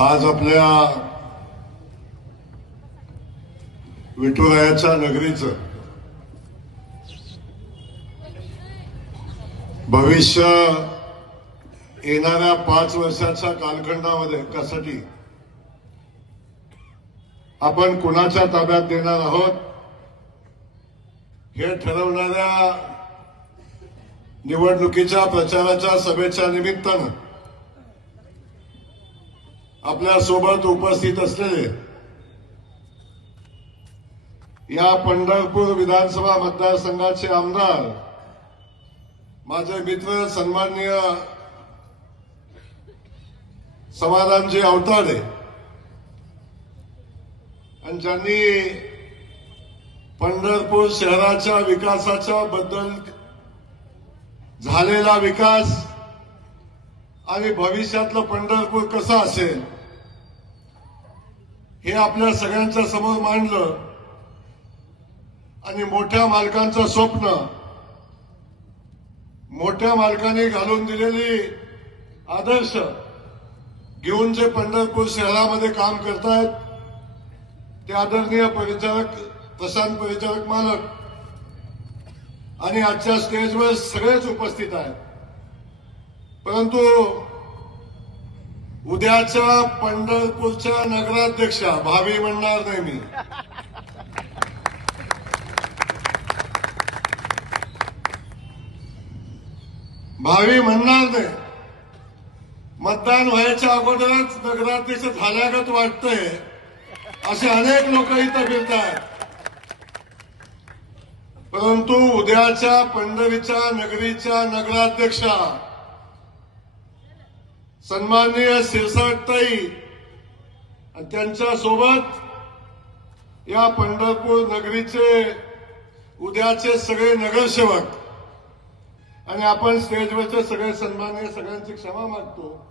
आज आपल्या विठुरायाच्या नगरीचं भविष्य येणाऱ्या 5 वर्षाच्या कालखंडामध्ये कशासाठी आपण कुणाच्या ताब्यात देणार आहोत हे ठरवणाऱ्या निवडणुकीच्या प्रचाराच्या सभेच्या निमित्तानं आपल्या सोबत उपस्थित असलेले या पंढरपूर विधानसभा मतदारसंघाचे आमदार माझे मित्र सन्माननीय समाधानजी अवताडे आणि ज्यांनी पंढरपूर शहराच्या विकासाच्या बद्दल झालेला विकास आणि भविष्यातलं पंढरपूर कसं असेल हे आपल्या सगळ्यांच्या समोर मांडलं आणि मोठ्या मालकांचं स्वप्न मोठ्या मालकांनी घालून दिलेली आदर्श घेऊन जे पंढरपूर शहरामध्ये काम करतायत ते आदरणीय परिचारक प्रशांत परिचारक मालक आणि आजच्या स्टेजवर सगळेच उपस्थित आहेत. परंतु उद्याच्या पंढरपूरच्या नगराध्यक्षा भावी म्हणणार नाही मी, भावी म्हणणार नाही. मतदान व्हायच्या अगोदरच नगराध्यक्ष झाल्यागत वाटतंय असे अनेक लोक इथं फिरतात. परंतु उद्याच्या पंढरीच्या नगरीच्या नगराध्यक्षा सन्माननीय शिरसाटताई आणि त्यांच्या सोबत या पंढरपूर नगरीचे उद्याचे सगळे नगरसेवक आणि आपण स्टेजवरचे सगळे सन्माननीय सगळ्यांची क्षमा मागतो.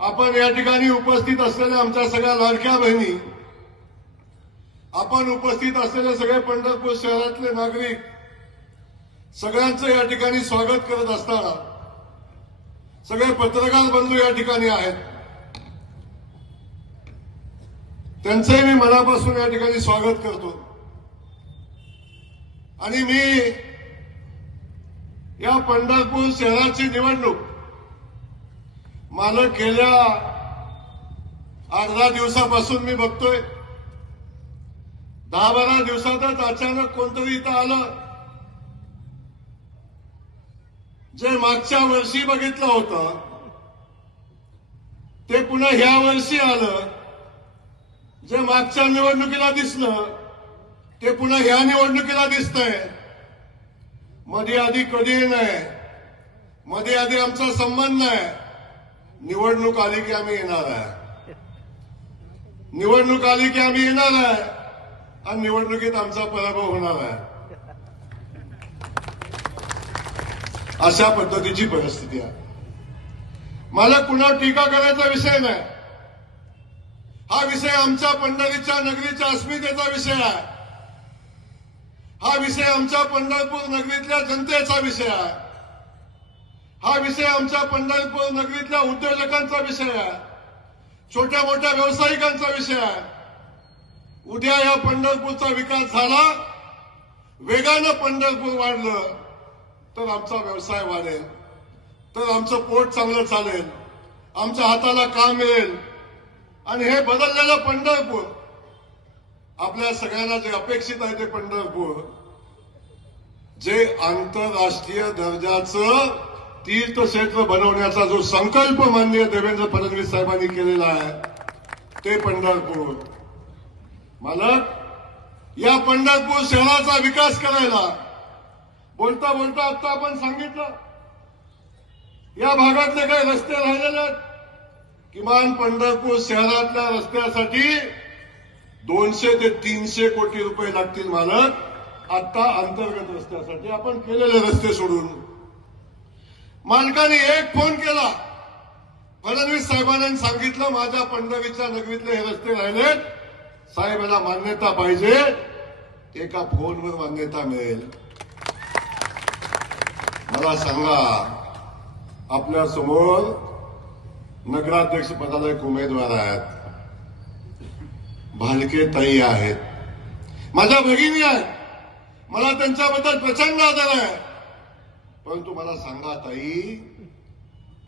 आपण या ठिकाणी उपस्थित असलेल्या आमच्या सगळ्या लाडक्या बहिणी, आपण उपस्थित असलेले सगळे पंढरपूर शहरातले नागरिक सगळ्यांचं या ठिकाणी स्वागत करत असताना सगळे पत्रकार बंधू या ठिकाणी आहेत, त्यांचंही मी मनापासून या ठिकाणी स्वागत करतो. आणि मी या पंढरपूर शहराची निवडणूक मला गेल्या 8-10 दिवसापासून मी बघतोय. 10-12 दिवसातच अचानक कोणतरी इथं आलं जे मागच्या वर्षी बघितलं होतं ते पुन्हा ह्या वर्षी आलं. जे मागच्या निवडणुकीला दिसलं ते पुन्हा ह्या निवडणुकीला दिसतंय. मध्ये आधी कधीही नाही, मध्ये आधी आमचा संबंध नाही. निवडणूक आली की आम्ही येणार आहे, निवडणूक आली की आम्ही येणार आहे आणि निवडणुकीत आमचा पराभव होणार आहे. अशा पद्धतीची परिस्थिती आहे. मला कुणावर टीका करायचा विषय नाही. हा विषय आमच्या पंढरीच्या नगरीच्या अस्मितेचा विषय आहे. हा विषय आमच्या पंढरपूर नगरीतल्या जनतेचा विषय आहे. हा विषय आमच्या पंढरपूर नगरीतल्या उद्योजकांचा विषय आहे, छोट्या मोठ्या व्यावसायिकांचा विषय आहे. उद्या या पंढरपूरचा विकास झाला, वेगानं पंढरपूर वाढलं तर आमचा व्यवसाय वाढेल, तर आमचं पोट चांगलं चालेल, आमच्या हाताला काम मिळेल. आणि हे बदललेलं पंढरपूर आपल्या सगळ्यांना जे अपेक्षित आहे ते पंढरपूर जे आंतरराष्ट्रीय दर्जाचं तीर्थक्षेत्र बनवण्याचा जो संकल्प माननीय देवेंद्र फडणवीस साहेबांनी केलेला आहे ते पंढरपूर. मालक या पंढरपूर शहराचा विकास करायला बोलता बोलता आता आपण सांगितलं या भागातले काही रस्ते राहिलेले आहेत. किमान पंढरपूर शहरातल्या रस्त्यासाठी 200 ते 300 कोटी रुपये लागतील मालक. आता अंतर्गत रस्त्यासाठी आपण केलेले रस्ते सोडून मालकाने एक फोन केला, फडणवीस साहेबांनी सांगितलं माझ्या पंढरीच्या नगरीतले हे रस्ते राहिलेत साहेब, याला मान्यता पाहिजे. एका फोनवर मान्यता मिळेल. मला सांगा, आपल्या समोर नगराध्यक्ष पदाला एक उमेदवार आहेत, भालके ताई आहेत, माझ्या भगिनी आहेत, मला त्यांच्याबद्दल प्रचंड आदर आहे. परंतु मला सांगा ताई,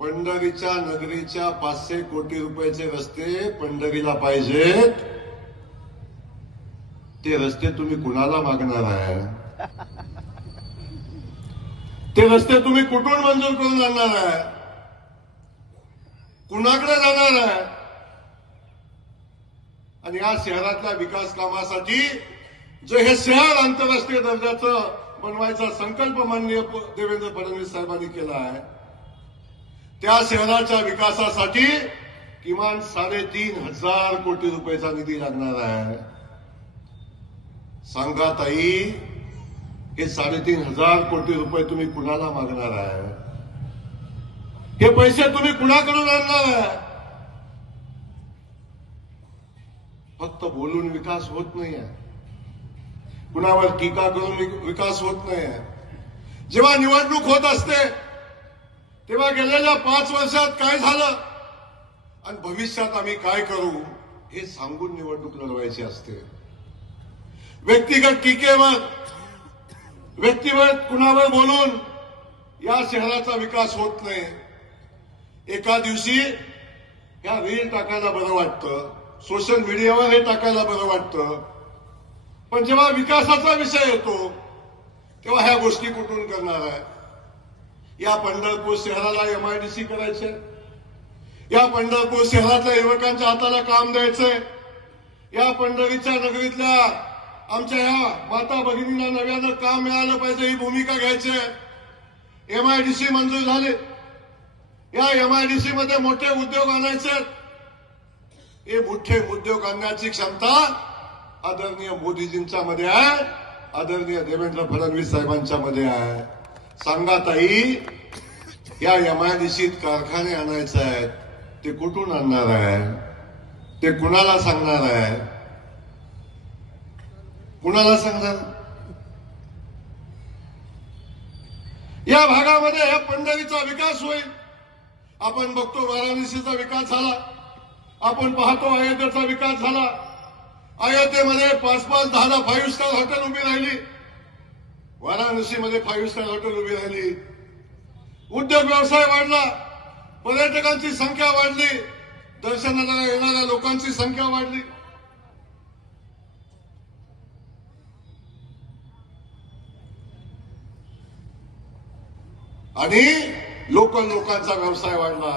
पंढरीच्या नगरीच्या 500 कोटी रुपयाचे रस्ते पंढरीला पाहिजेत, ते रस्ते तुम्ही कुणाला मागणार आहे? ते रस्ते तुम्ही कुठून मंजूर करून आणणार आहे? कुणाकडे जाणार आहे? आणि या शहरातल्या विकास कामासाठी जे हे शहर आंतरराष्ट्रीय दर्जाचं बनवायचा संकल्प माननीय देवेंद्र फडणवीस साहेबांनी केला आहे, त्या शहराच्या विकासासाठी किमान 3,500 कोटी रुपयाचा निधी लागणार आहे. सांगा ताई, हे 3,500 कोटी रुपये तुम्ही कुणाला मागणार आहे? हे पैसे तुम्ही कुणाकडून आणणार आहे? फक्त बोलून विकास होत नाहीये, कुणावर टीका करून विकास होत नाहीये. जेव्हा निवडणूक होत असते तेव्हा गेलेल्या 5 वर्षात काय झालं आणि भविष्यात आम्ही काय करू हे सांगून निवडणूक लढवायची असते. व्यक्तिगत टीकेवर, व्यक्तिगत कुणावर बोलून या शहराचा विकास होत नाही. एका दिवशी या रील टाकायला बरं वाटतं, सोशल मीडियावर हे टाकायला बरं वाटतं, पण जेव्हा विकासाचा विषय येतो तेव्हा ह्या गोष्टी कुठून करणार आहे? या पंढरपूर शहराला MIDC करायचंय, या पंढरपूर शहरातल्या युवकांच्या हाताला काम द्यायचंय, या पंढरीच्या नगरीतल्या आमच्या या माता भगिनींना नव्यानं काम मिळालं पाहिजे ही भूमिका घ्यायची आहे. MIDC मंजूर झाले, या MIDC मध्ये मोठे उद्योग आणायचे. हे मोठे उद्योग आणण्याची क्षमता आदरणीय मोदीजींच्या मध्ये आहे, आदरणीय देवेंद्र फडणवीस साहेबांच्या मध्ये आहे. सांगा ताई, या MIDCत कारखाने आणायचे आहेत, ते कुठून आणणार आहे? ते कुणाला सांगणार आहे? कुणाला सांगणार? या भागामध्ये या पंढरीचा विकास होईल. आपण बघतो वाराणसीचा विकास झाला, आपण पाहतो अयोध्येचा विकास झाला. अयोध्येमध्ये 5-5, 10-10 5 स्टार हॉटेल उभी राहिली, वाराणसीमध्ये 5 स्टार हॉटेल उभी राहिली. उद्योग व्यवसाय वाढला, पर्यटकांची संख्या वाढली, दर्शनाला येणाऱ्या लोकांची संख्या वाढली. आणि लोकांचा व्यवसाय वाढला.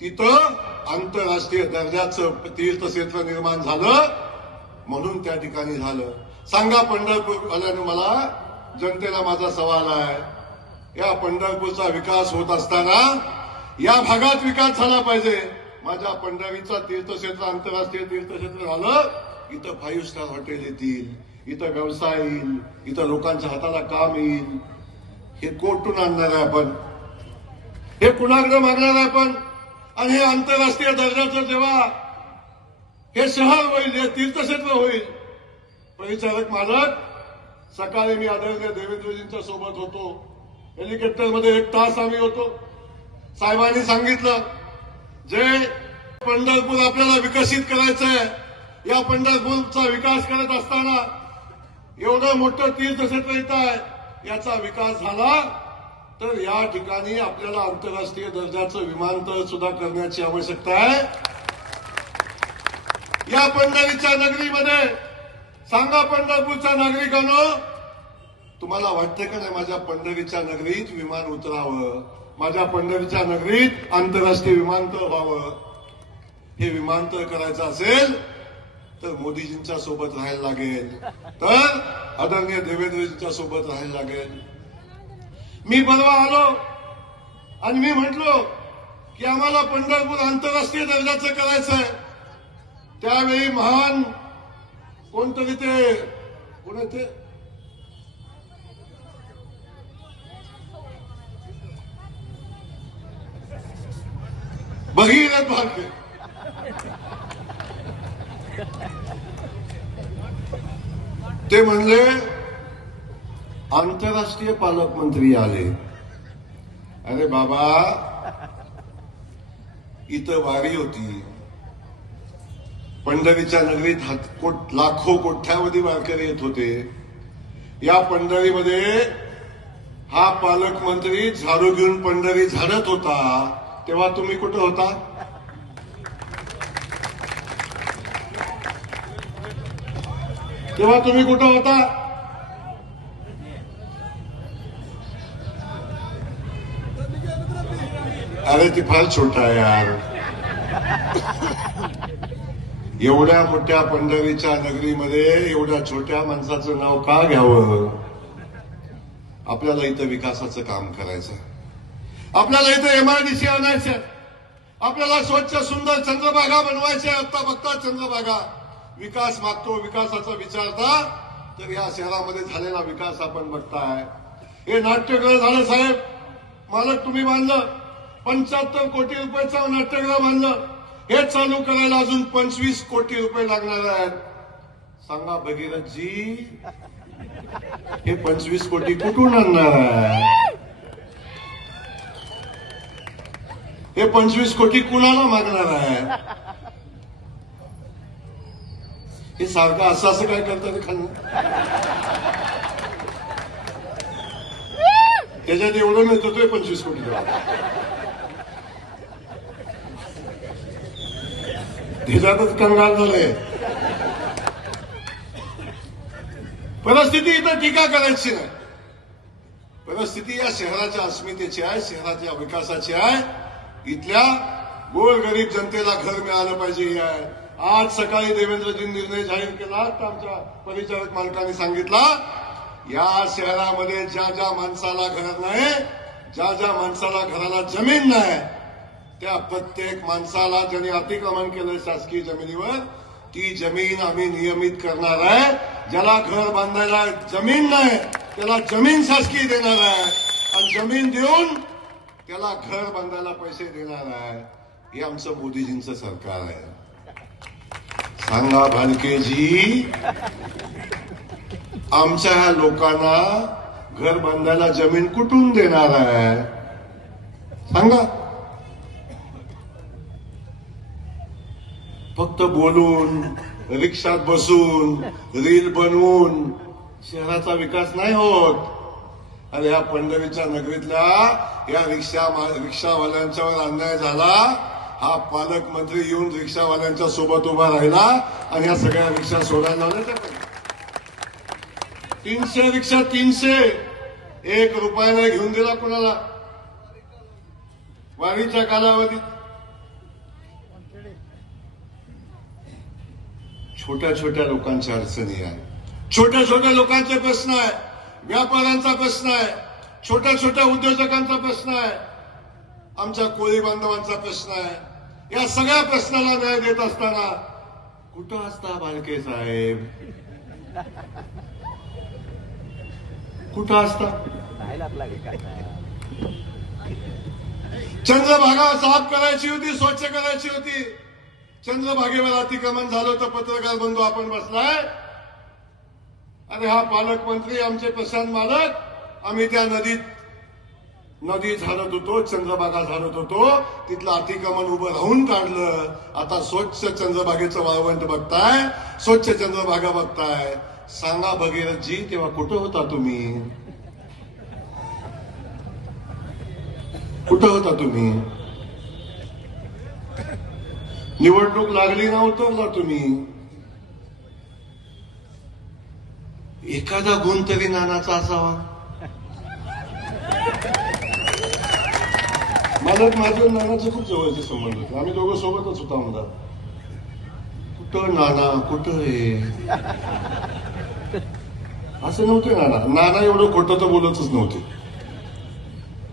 तिथं आंतरराष्ट्रीय दर्जाचं तीर्थक्षेत्र निर्माण झालं, म्हणून त्या ठिकाणी झालं. सांगा पंढरपूर आल्यानं मला जनतेला माझा सवाल आहे, या पंढरपूरचा विकास होत असताना या भागात विकास झाला पाहिजे. माझ्या पंढरीचा तीर्थक्षेत्र आंतरराष्ट्रीय तीर्थक्षेत्र झालं, इथं 5 स्टार हॉटेल येतील, इथं व्यवसाय येईल, इथं लोकांच्या हाताला काम येईल. हे कुठून आणणार आहे आपण? हे कुणाकडे मागणार आहे आपण? आणि हे आंतरराष्ट्रीय दर्जाचं जेव्हा हे शहर होईल, हे तीर्थक्षेत्र होईल, परिचारक मालक, सकाळी मी आदरणीय देवेंद्रजींच्या सोबत होतो, हेलिकॉप्टरमध्ये 1 तास आम्ही होतो. साहेबांनी सांगितलं, जे पंढरपूर आपल्याला विकसित करायचंय, या पंढरपूरचा विकास करत असताना एवढं मोठं तीर्थक्षेत्र येत आहे, याचा विकास झाला तर या ठिकाणी आपल्याला आंतरराष्ट्रीय दर्जाचं विमानतळ सुद्धा करण्याची आवश्यकता आहे. या पंढरीच्या नगरीमध्ये सांगा पंढरपूरच्या नागरिकांनो, तुम्हाला वाटतं का नाही माझ्या पंढरीच्या नगरीत विमान उतरावं, माझ्या पंढरीच्या नगरीत आंतरराष्ट्रीय विमानतळ व्हावं? हे विमानतळ करायचं असेल तर मोदीजींच्या सोबत राहायला लागेल, तर आदरणीय देवेंद्रजींच्या सोबत राहायला लागेल. मी परवा आलो आणि मी म्हटलो की आम्हाला पंढरपूर आंतरराष्ट्रीय दर्जाचं करायचंय. त्यावेळी महान कोणतरी ते कोण ते भगीरथ भालके, ते म्हणले आंतरराष्ट्रीय पालकमंत्री आले. अरे बाबा, इथं वारी होती. पंढरीच्या नगरीत लाखो कोट्यावधी वारकरी येत होते. या पंढरीमध्ये हा पालकमंत्री झाडू घेऊन पंढरी झाडत होता, तेव्हा तुम्ही कुठं होता? तेव्हा तुम्ही कुठं होता? अरे ती फार छोटा आहे यार. एवढ्या मोठ्या पंढरीच्या नगरीमध्ये एवढ्या छोट्या माणसाचं नाव का घ्यावं? आपल्याला इथं विकासाचं काम करायचं, आपल्याला इथं MIDC आणायचं, आपल्याला स्वच्छ सुंदर चंद्रभागा बनवायच्या. आता बघता चंद्रभागा विकास मागतो, विकासाचा विचारता तर या शहरामध्ये झालेला विकास आपण बघताय. हे नाट्यगृह झालं साहेब, मालक तुम्ही बांधलं. 75 कोटी रुपयाचं नाट्यगृह बांधलं. हे चालू करायला अजून 25 कोटी रुपये लागणार आहेत. सांगा भगीरथजी, हे 25 कोटी कुठून आणणार आहे? हे 25 कोटी कुणाला मागणार आहे? हे सारखं असं काय करतात खाणं? त्याच्यात एवढं मिळतो 25 कोटी त्याच्यातच कंगाल झाले. परिस्थिती इथं टीका करायची नाही. परिस्थिती या शहराच्या अस्मितेची आहे, शहराच्या विकासाची आहे. इथल्या गोरगरीब जनतेला घर मिळालं पाहिजे ही आहे. आज सकाळी देवेंद्रजी निर्णय जाहीर केला तर आमच्या परिचारक मालकांनी सांगितला, या शहरामध्ये ज्या ज्या माणसाला घर नाही, ज्या ज्या माणसाला घराला जमीन नाही, त्या प्रत्येक माणसाला ज्यांनी अतिक्रमण केलं शासकीय जमिनीवर, ती जमीन आम्ही नियमित करणार आहे. ज्याला घर बांधायला जमीन नाही त्याला जमीन शासकीय देणार आहे आणि जमीन देऊन त्याला घर बांधायला पैसे देणार आहे. हे आमचं मोदीजींचं सरकार आहे. सांगा भालकेजी, आमच्या ह्या लोकांना घर बांधायला जमीन कुठून देणार आहे? सांगा. फक्त बोलून, रिक्षात बसून, रील बनवून शहराचा विकास नाही होत. आणि या पंढरीच्या नगरीतल्या या रिक्षावाल्यांच्यावर अन्याय झाला. हा पालकमंत्री येऊन रिक्षावाल्यांच्या सोबत उभा राहिला आणि या सगळ्या रिक्षा सोडायला लावल्या. 300 रिक्षा 300 1 रुपयाने घेऊन दिला कोणाला वारीच्या कालावधीत. छोट्या छोट्या लोकांच्या अडचणी आहे, छोट्या छोट्या लोकांचे प्रश्न आहे, व्यापाऱ्यांचा प्रश्न आहे, छोट्या छोट्या उद्योजकांचा प्रश्न आहे, आमच्या कोळी बांधवांचा प्रश्न आहे. या सगळ्या प्रश्नाला न्याय देत असताना कुठं असता भालके साहेब? कुठं असता? चंद्रभागा साफ करायची होती, स्वच्छ करायची होती. चंद्रभागेवर अतिक्रमण झालं तर पत्रकार बंधू आपण बसलाय. आणि हा पालकमंत्री आमचे प्रशांत मालक, आम्ही त्या नदी झाडत होतो, चंद्रभागा झाडत होतो, तिथलं अतिक्रमण उभं राहून काढलं. आता स्वच्छ चंद्रभागेचं वाळवंट बघताय, स्वच्छ चंद्रभागा बघताय. सांगा भगीरथजी, तेव्हा कुठं होता तुम्ही? कुठं होता तुम्ही? निवडणूक लागली ना उतरला तुम्ही. एखादा गुण तरी नानाचा असावा. मालक माझं नानाचं खूप जवळचे संबंध होते. आम्ही दोघं सोबतच होतो आमदार. कुठं नाना, कुठं रे? असं नव्हते नाना. नाना एवढं खोटं तर बोलतच नव्हते,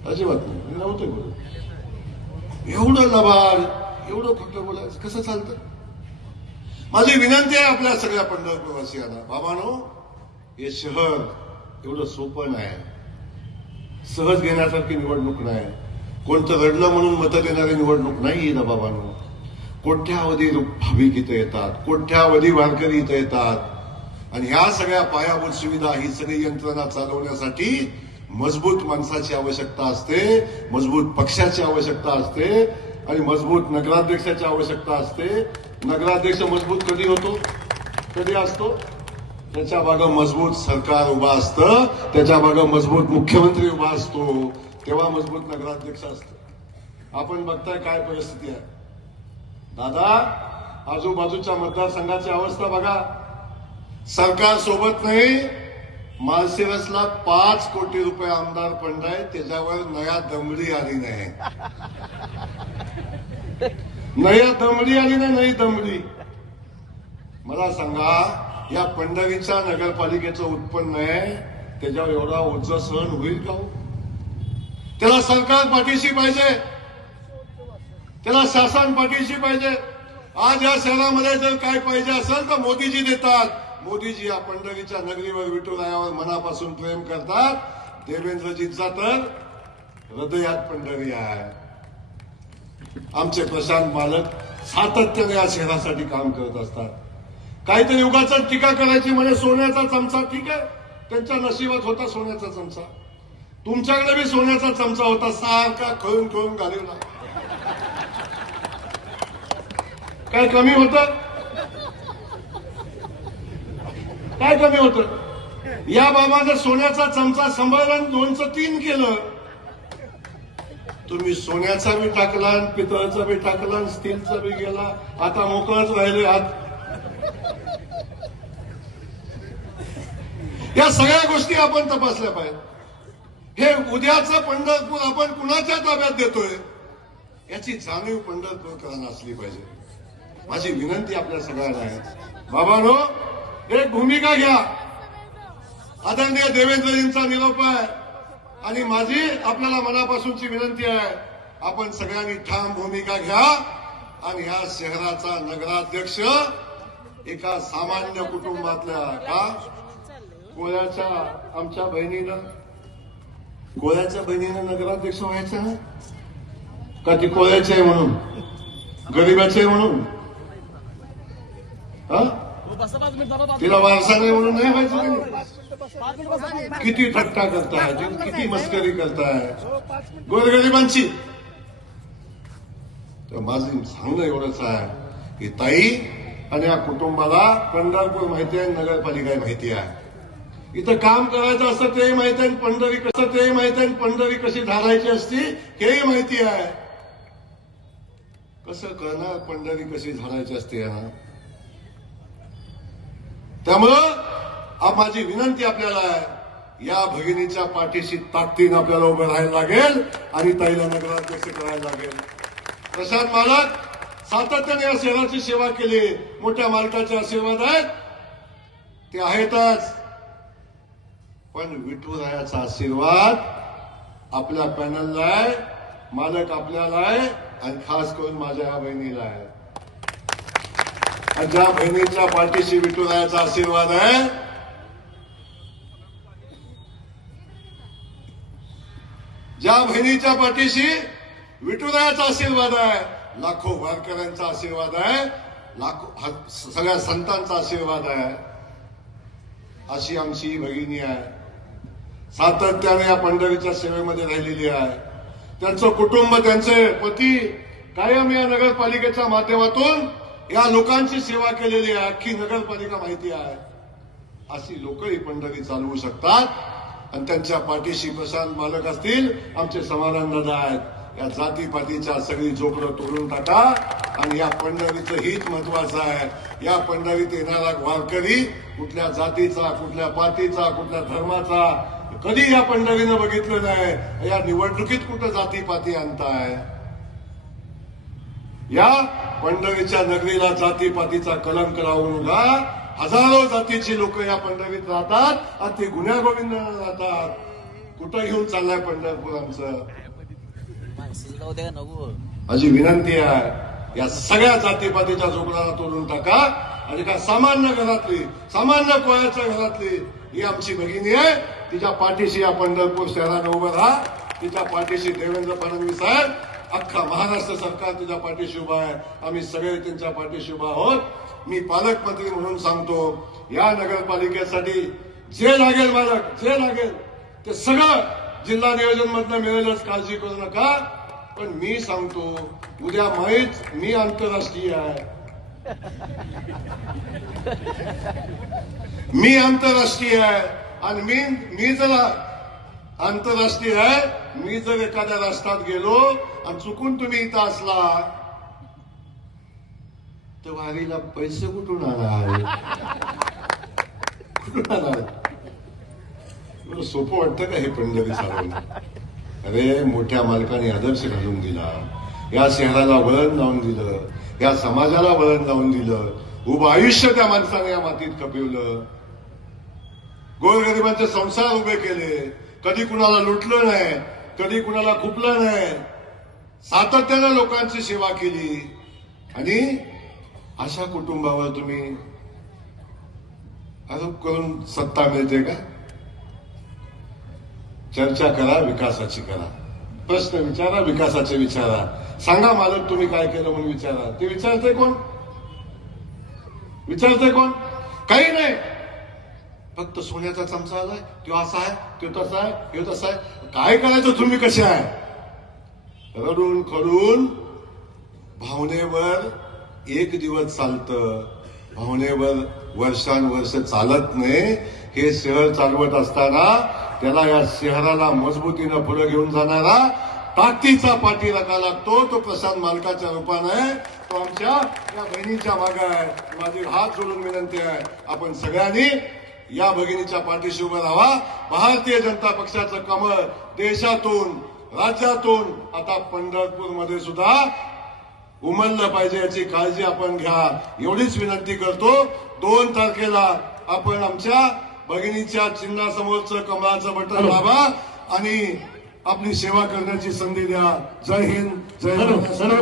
अजिबात नव्हते बोलत. एवढं लबाड, एवढं खोटं बोलायचं कसं चालतं? माझी विनंती आहे आपल्या सगळ्या पंढरपूरवासियांना, बाबांनो, हे शहर एवढं सोपं नाही, सहज घेण्यासारखी निवडणूक नाही. कोणतं रडलं म्हणून मतं देणारी निवडणूक नाही ना बाबांनो. कोट्यावधी भाविक इथं येतात, कोट्यावधी वारकरी इथं येतात. आणि ह्या सगळ्या पायाभूत सुविधा, ही सगळी यंत्रणा चालवण्यासाठी मजबूत माणसाची आवश्यकता असते, मजबूत पक्षाची आवश्यकता असते. आणि मजबूत नगराध्यक्षाची आवश्यकता असते. नगराध्यक्ष मजबूत कधी होतो, कधी असतो, त्याच्या मागे मजबूत सरकार उभा असतं, त्याच्या मागे मजबूत मुख्यमंत्री उभा असतो, तेव्हा मजबूत नगराध्यक्ष असतं. आपण बघताय काय परिस्थिती आहे दादा. आजूबाजूच्या मतदारसंघाची अवस्था बघा. सरकार सोबत नाही. माळशिरसला 5 कोटी रुपये आमदार फंड आहे, त्याच्यावर नया दमडी आली नाही. नया दमडी आली नाही, नई दमडी. मला सांगा, या पंढरीच्या नगरपालिकेचं उत्पन्न आहे, त्याच्यावर एवढा ओझ सहन होईल का? त्याला सरकार पाठीशी पाहिजे, त्याला शासन पाठीशी पाहिजे. आज या शहरामध्ये जर काय पाहिजे असेल तर मोदीजी देतात. मोदीजी या पंढरीच्या नगरीवर विठुरायावर मनापासून प्रेम करतात. देवेंद्रजींचा तर हृदयात पंढरी आहे. आमचे प्रशांत मालक सातत्याने या शहरासाठी काम करत असतात. काहीतरी उगाच टीका करायची म्हणजे सोन्याचा चमचा. ठीक आहे, त्यांच्या नशिबात होता सोन्याचा चमचा. तुमच्याकडे बी सोन्याचा चमचा होता, सारखा खळून खळून घालवला. काय कमी होतं? काय कमी होतं? या बाबाचा सोन्याचा चमचा सांभाळला, 2चं 3 केलं. तुम्ही सोन्याचा बी टाकला, पितळाचा बी टाकला, स्टीलचा बी गेला, आता मोकळच राहिले हात. या सगळ्या गोष्टी आपण तपासल्या पाहिजे. हे उद्याचं पंढरपूर आपण कुणाच्या ताब्यात देतोय याची जाणीव पंढरपूरकरांना असली पाहिजे. माझी विनंती आपल्या सगळ्यांना आहे, बाबांनो, एक भूमिका घ्या. आदरणीय देवेंद्रजींचा निरोप आहे आणि माझी आपल्याला मनापासूनची विनंती आहे, आपण सगळ्यांनी ठाम भूमिका घ्या आणि या शहराचा नगराध्यक्ष एका सामान्य कुटुंबातल्या का कोळ्याच्या आमच्या बहिणीनं नगराध्यक्ष व्हायचं का? ती कोळ्याची आहे म्हणून, गरीबाची आहे म्हणून, तिला वारसा नाही म्हणून नाही व्हायचं. किती थट्टा करताय, किती मस्करी करताय गोरगरिबांची. तर माझं सांगणं एवढंच आहे की ताई आणि या कुटुंबाला पंढरपूर माहिती आहे, नगरपालिका माहिती आहे. इथं काम करायचं असतं तेही माहिती आहे, पंढरी कसं तेही माहिती आहे, पंढरी कशी धारायची असती हेही माहिती आहे. कसं करणार पंढरी कशी धारायची असते याला? त्यामुळं माझी विनंती आपल्याला आहे, या भगिनीच्या पाठीशी ताकदीनं आपल्याला उभं राहायला लागेल आणि ताईला नगराध्यक्ष करायला लागेल. प्रशांत मालक सातत्याने या शहराची सेवा केली. मोठ्या मालकाचे आशीर्वाद आहेत, ते आहेतच, पण विठुरायाचा आशीर्वाद आपल्या पॅनलला आहे, मालक आपल्याला आहे आणि खास करून माझ्या या बहिणीला आहे. आणि ज्या बहिणीच्या पाठीशी विठुरायाचा आशीर्वाद आहे, ज्या बहिणीच्या पाठीशी विठुरायाचा आशीर्वाद आहे, लाखो वारकऱ्यांचा आशीर्वाद आहे, लाखो सगळ्या संतांचा आशीर्वाद आहे, अशी आमची भगिनी आहे. सातत्याने या पंढरीच्या सेवेमध्ये राहिलेली आहे. त्यांचं कुटुंब, त्यांचे पती कायम या नगरपालिकेच्या माध्यमातून या लोकांची सेवा केलेली आहे. अख्खी नगरपालिका माहिती आहे. अशी लोकही पंढरी चालवू शकतात आणि त्यांच्या पाठीशी प्रशांत मालक असतील, आमचे समाधान दादा आहेत. या जातीपातीच्या सगळी जोपडं तोडून टाका आणि या पंढरीचं हित महत्वाचं आहे. या पंढरीत येणारा वारकरी कुठल्या जातीचा, कुठल्या पातीचा, कुठल्या धर्माचा कधी या पंढरीनं बघितलं नाही. या निवडणुकीत कुठं जातीपाती आणताय? या पंढरीच्या नगरीला जातीपातीचा कलंक लावू नका. हजारो जातीची लोक या पंढरीत राहतात आणि ते गुन्ह्या गोविंदाने राहतात. कुठं घेऊन चाललाय पंढरपूर आमचं? माझी विनंती आहे, या सगळ्या जातीपातीच्या जोखडाला तोडून टाका आणि का सामान्य घरातली, सामान्य कोळ्याच्या घरातली ही आमची भगिनी आहे. तिच्या पाठीशी या पंढरपूर शहरानं उभं राहा. तिच्या पाठीशी देवेंद्र फडणवीस आहेत, अख्खा महाराष्ट्र सरकार तिच्या पाठीशी उभा आहे. आम्ही सगळे त्यांच्या पाठीशी उभा आहोत. मी पालकमंत्री म्हणून सांगतो, या नगरपालिकेसाठी जे लागेल मालक, जे लागेल ते सगळं जिल्हा नियोजन मधनं मिळेलच, काळजी करू नका. पण मी सांगतो उद्या मी आंतरराष्ट्रीय आहे. मी आंतरराष्ट्रीय आहे आणि मी जर आंतरराष्ट्रीय आहे, मी जर एखाद्या राष्ट्रात गेलो आणि चुकून तुम्ही इथं असला तर वारीला पैसे कुठून आणणार? कुठून आणणार? सोपं वाटतं का हे पंढरी चालवणं? अरे मोठ्या मालकाने आदर्श घालून दिला, या शहराला वळण लावून दिलं, या समाजाला वळण लावून दिलं, उभं आयुष्य त्या माणसाने या मातीत खपवलं, गोरगरिबांचे संसार उभे केले, कधी कुणाला लुटलं नाही, कधी कुणाला खुपलं नाही, सातत्यानं लोकांची सेवा केली. आणि अशा कुटुंबावर तुम्ही आरोप करून सत्ता मिळते का? चर्चा करा, विकासाची करा, प्रश्न विचारा, विकासाचे विचारा, सांगा मालक तुम्ही काय केलं म्हणून विचारा. ते विचारते कोण? विचारते कोण? काही नाही. फक्त सोन्याचा चमचा आलाय, तो असा आहे, तो तसा आहे, तो तसा आहे. काय करायचं तुम्ही कसे आहे? रडून खडून भावनेवर एक दिवस चालतं, भावनेवर वर्षानुवर्ष चालत नाही. हे शहर चालवत असताना त्याला या शहराला मजबूतीनं पुढे घेऊन जाणारा ताकदीचा पाठीराखा लागतो. तो प्रशांत मालकाच्या रूपाने तो आमच्या या बहिणीच्या मागे आहे. माझी हात जोडून विनंती आहे, आपण सगळ्यांनी या भगिनीच्या पाठीशी उभं राहा. भारतीय जनता पक्षाचं कमळ देशातून, राज्यातून, आता पंढरपूरमध्ये सुद्धा उमललं पाहिजे, याची काळजी आपण घ्या, एवढीच विनंती करतो. 2 तारखेला आपण आमच्या भगिनीच्या चिन्हासमोरचं कमळाचं बटन दाबा आणि आपली सेवा करण्याची संधी द्या. जय हिंद, जय महाराष्ट्र.